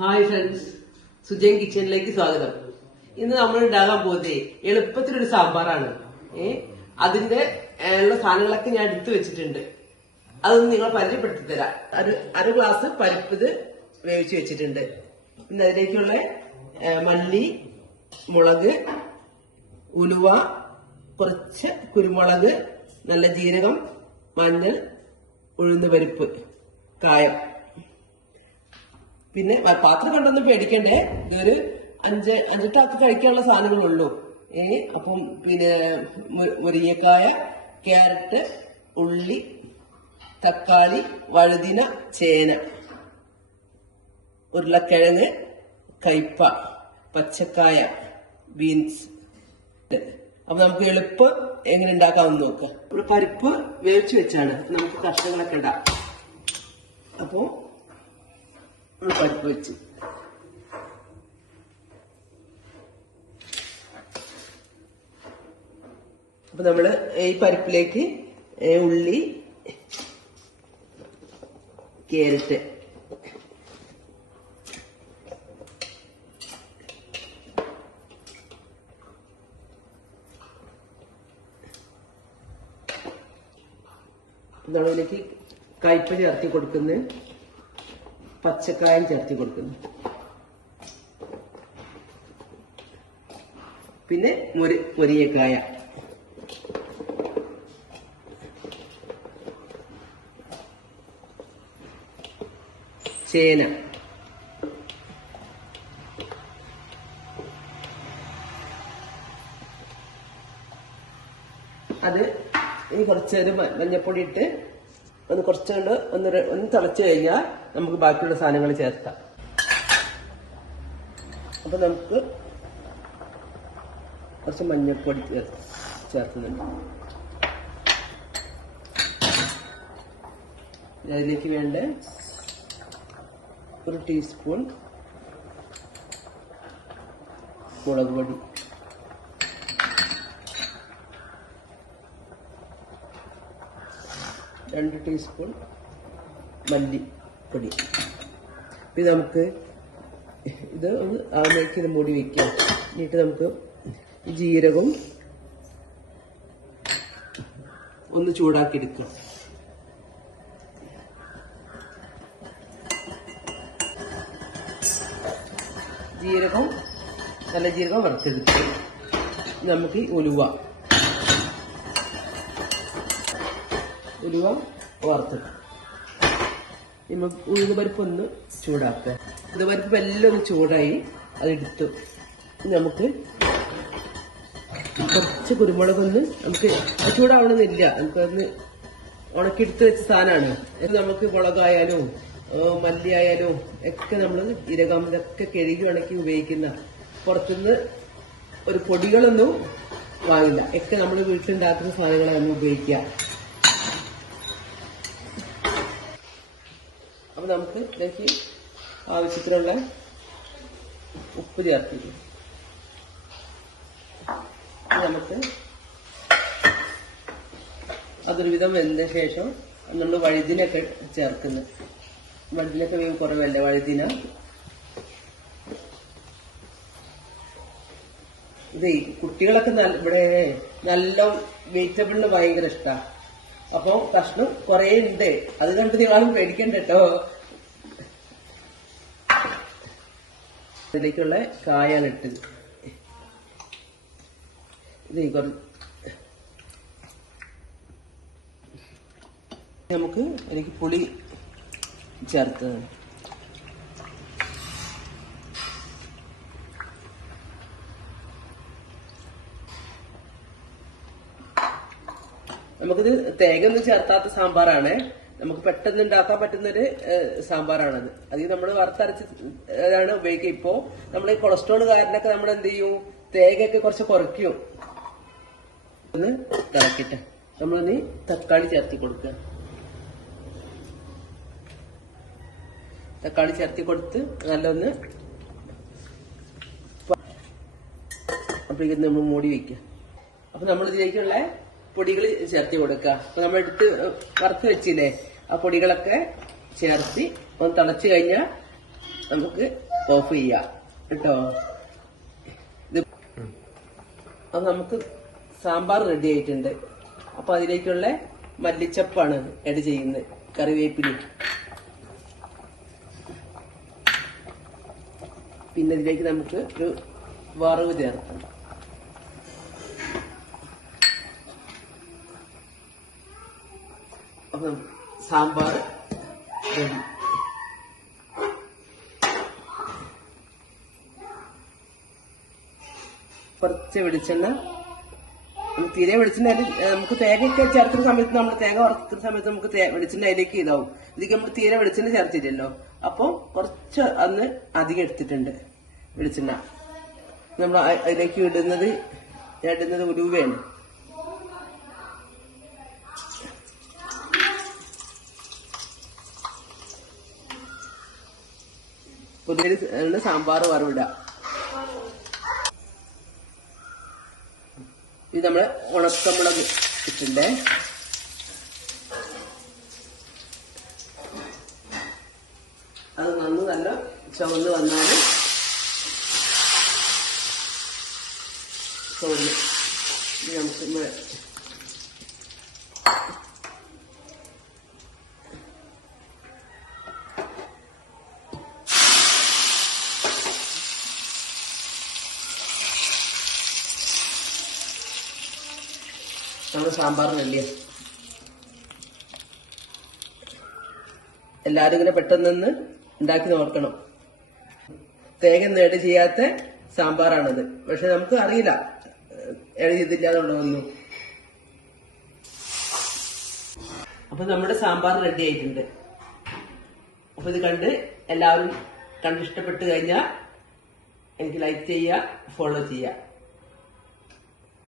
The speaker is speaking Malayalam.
ഹായ് ഫ്രണ്ട്സ്, സുജയൻ കിച്ചണിലേക്ക് സ്വാഗതം. ഇന്ന് നമ്മൾ ഉണ്ടാകാൻ പോകുന്നത് എളുപ്പത്തിലൊരു സാമ്പാറാണ്. അതിന്റെ ഉള്ള സാധനങ്ങളൊക്കെ ഞാൻ എടുത്തു വെച്ചിട്ടുണ്ട്. അതൊന്ന് നിങ്ങളെ പരിചയപ്പെടുത്തി തരാം. അര ഗ്ലാസ് പരിപ്പ് ഇത് വേവിച്ച് വെച്ചിട്ടുണ്ട്. പിന്നെ അതിലേക്കുള്ള മല്ലി, മുളക്, ഉലുവ, കുറച്ച് കുരുമുളക്, നല്ല ജീരകം, മഞ്ഞൾ, ഉഴുന്ന് പരിപ്പ്, കായം. പിന്നെ പാത്രം കണ്ടൊന്നും പേടിക്കണ്ടേ, ഇതൊരു അഞ്ചെട്ടാൾക്ക് കഴിക്കാനുള്ള സാധനങ്ങളുള്ളൂ. അപ്പം പിന്നെ മുരിങ്ങക്കായ, ക്യാരറ്റ്, ഉള്ളി, തക്കാളി, വഴുതിന, ചേന, ഉരുളക്കിഴങ്ങ്, കയ്പ, പച്ചക്കായ, ബീൻസ്. അപ്പൊ നമുക്ക് എളുപ്പം എങ്ങനെ ഉണ്ടാക്കാമെന്ന് നോക്കാം. ഒരു പരിപ്പ് വേവിച്ച് വെച്ചാണ് നമുക്ക് കഷ്ണങ്ങളൊക്കെ ഇടാം. അപ്പോ പരിപ്പ് വെച്ച് അപ്പൊ നമ്മള് ഈ പരിപ്പിലേക്ക് ഉള്ളി, ക്യാരറ്റ്, നമ്മളിലേക്ക് കയ്പ ചേർത്തി കൊടുക്കുന്നു, പച്ചക്കായം ചേർത്തി കൊടുക്കുന്നു, പിന്നെ മുരിങ്ങക്കായ, ചേന, അത് ഇനി കുറച്ചൊരു മഞ്ഞപ്പൊടി ഇട്ട് ഒന്ന് കുറച്ചുകൊണ്ട് ഒന്ന് തിളച്ചു കഴിഞ്ഞാൽ നമുക്ക് ബാക്കിയുള്ള സാധനങ്ങൾ ചേർക്കാം. അപ്പൊ നമുക്ക് കുറച്ച് മഞ്ഞപ്പൊടി ചേർക്കുന്നുണ്ട്. അതിലേക്ക് വേണ്ട ഒരു ടീസ്പൂൺ മുളക് പൊടി, രണ്ട് ടീസ്പൂൺ മല്ലിപ്പൊടി. ഇത് നമുക്ക് ഇത് ഒന്ന് ആവുമ്പോഴേക്ക് ഇത് മൂടി വയ്ക്കാം. എന്നിട്ട് നമുക്ക് ജീരകവും ഒന്ന് ചൂടാക്കി എടുക്കാം. നല്ല ജീരകം വറുത്തെടുക്കും. നമുക്ക് ഉലുവ വറുത്തെടുക്കും. ഉഴുന്ന് പരിപ്പ് ഒന്ന് ചൂടാക്കുക. ഉഴുന്ന് പരിപ്പ് എല്ലാം ഒന്ന് ചൂടായി അതെടുത്തു. നമുക്ക് കുറച്ച് കുരുമുളകൊന്ന് നമുക്ക് ചൂടാവണമെന്നില്ല, നമുക്കതൊന്ന് ഉണക്കിയെടുത്ത് വെച്ച സാധനമാണ്. നമുക്ക് മുളകായാലും മല്ലി ആയാലും ഒക്കെ നമ്മൾ ജീരകം ഇതൊക്കെ കഴുകി ഉണക്കി ഉപയോഗിക്കുന്ന, പുറത്തുനിന്ന് ഒരു പൊടികളൊന്നും വാങ്ങില്ല, ഒക്കെ നമ്മൾ വീട്ടിലുണ്ടാക്കുന്ന സാധനങ്ങളാണ് ഉപയോഗിക്കുക. അപ്പൊ നമുക്ക് ഇതിലേക്ക് ആവശ്യത്തിനുള്ള ഉപ്പ് ചേർത്തിരിക്കും. നമുക്ക് അതൊരു വിധം വെന്ത ശേഷം നമ്മൾ വഴുതിനൊക്കെ ചേർക്കുന്നു. വഴുതിനൊക്കെ വേവ് കുറവല്ലേ വഴുതിന. ഇത് കുട്ടികളൊക്കെ ഇവിടെ നല്ല വെജിറ്റബിളിന് ഭയങ്കര ഇഷ്ടമാണ്. അപ്പൊ കഷ്ണം കുറേ ഉണ്ട്, അത് കണ്ട് നിങ്ങളും പേടിക്കണ്ട കേട്ടോ. ഇതിലേക്കുള്ള കായാണ് ഇട്ടത്. ഇത് നമുക്ക് എനിക്ക് പുളി ചേർത്തതാണ്. നമുക്കിത് തേങ്ങ ഒന്നും ചേർത്താത്ത സാമ്പാറാണ്. നമുക്ക് പെട്ടെന്ന് ഉണ്ടാക്കാൻ പറ്റുന്നൊരു സാമ്പാറാണത്. അത് നമ്മൾ വറുത്തരച്ചാണ് ഉപയോഗിക്കുക. ഇപ്പോ നമ്മൾ ഈ കൊളസ്ട്രോൾ കാരനൊക്കെ നമ്മൾ എന്ത് ചെയ്യും, തേങ്ങയൊക്കെ കുറച്ച് കുറയ്ക്കും. ഒന്ന് തിളക്കിട്ട് നമ്മളൊന്ന് തക്കാളി ചേർത്തി കൊടുക്കുക. തക്കാളി ചേർത്തി കൊടുത്ത് നല്ലൊന്ന് അപ്പോഴേക്കും നമ്മൾ മൂടി വയ്ക്കുക. അപ്പൊ നമ്മൾ ഇതിലേക്കുള്ള പൊടികൾ ചേർത്തി കൊടുക്കുക. അപ്പൊ നമ്മൾ എടുത്ത് വറുത്ത് വെച്ചില്ലേ, ആ പൊടികളൊക്കെ ചേർത്തി ഒന്ന് തിളച്ചു കഴിഞ്ഞാൽ നമുക്ക് ഓഫ് ചെയ്യാം കേട്ടോ. ഇത് അത് നമുക്ക് സാമ്പാർ റെഡി ആയിട്ടുണ്ട്. അപ്പൊ അതിലേക്കുള്ള മല്ലിച്ചപ്പാണ് ആഡ് ചെയ്യുന്നത്, കറിവേപ്പിലും. പിന്നെ ഇതിലേക്ക് നമുക്ക് ഒരു വറവ് ചേർക്കാം. അപ്പൊ സാമ്പാർ റെഡി. കുറച്ച് വെളിച്ചെണ്ണ, തീരെ വെളിച്ചെണ്ണ നമുക്ക് തേങ്ങയൊക്കെ ചേർക്കുന്ന സമയത്ത്, നമ്മൾ തേങ്ങ വറുക്കുന്ന സമയത്ത് നമുക്ക് വെളിച്ചെണ്ണ അതിലേക്ക് ഇതാവും. ഇതിലേക്ക് നമ്മൾ തീരെ വെളിച്ചെണ്ണ ചേർത്തില്ലല്ലോ, അപ്പൊ കുറച്ച് അന്ന് അധികം എടുത്തിട്ടുണ്ട് വെളിച്ചെണ്ണ. നമ്മൾ അതിലേക്ക് ഇടുന്നത് ഉലുവയാണ്. ഉലുവയിൽ സാമ്പാർ വറവിടുക. ഇത് നമ്മള് ഉണക്കമുളക് ഇട്ടിട്ടുണ്ട്. അത് നല്ല ചുവന്ന് വന്നാല് നമുക്ക് നമ്മുടെ സാമ്പാർ റെഡിയാ. എല്ലാരും ഇങ്ങനെ പെട്ടെന്ന് ഉണ്ടാക്കി നോക്കണം. തേങ്ങ നേട് ചെയ്യാത്ത സാമ്പാറാണത്. പക്ഷെ നമുക്ക് അറിയില്ല എഴുതിയില്ലാന്നുള്ളതൊന്നും. അപ്പൊ നമ്മുടെ സാമ്പാർ റെഡി ആയിട്ടുണ്ട്. അപ്പൊ ഇത് എല്ലാവരും കണ്ടിഷ്ടപ്പെട്ട് കഴിഞ്ഞാൽ എനിക്ക് ലൈക്ക് ചെയ്യുക, ഫോളോ ചെയ്യുക.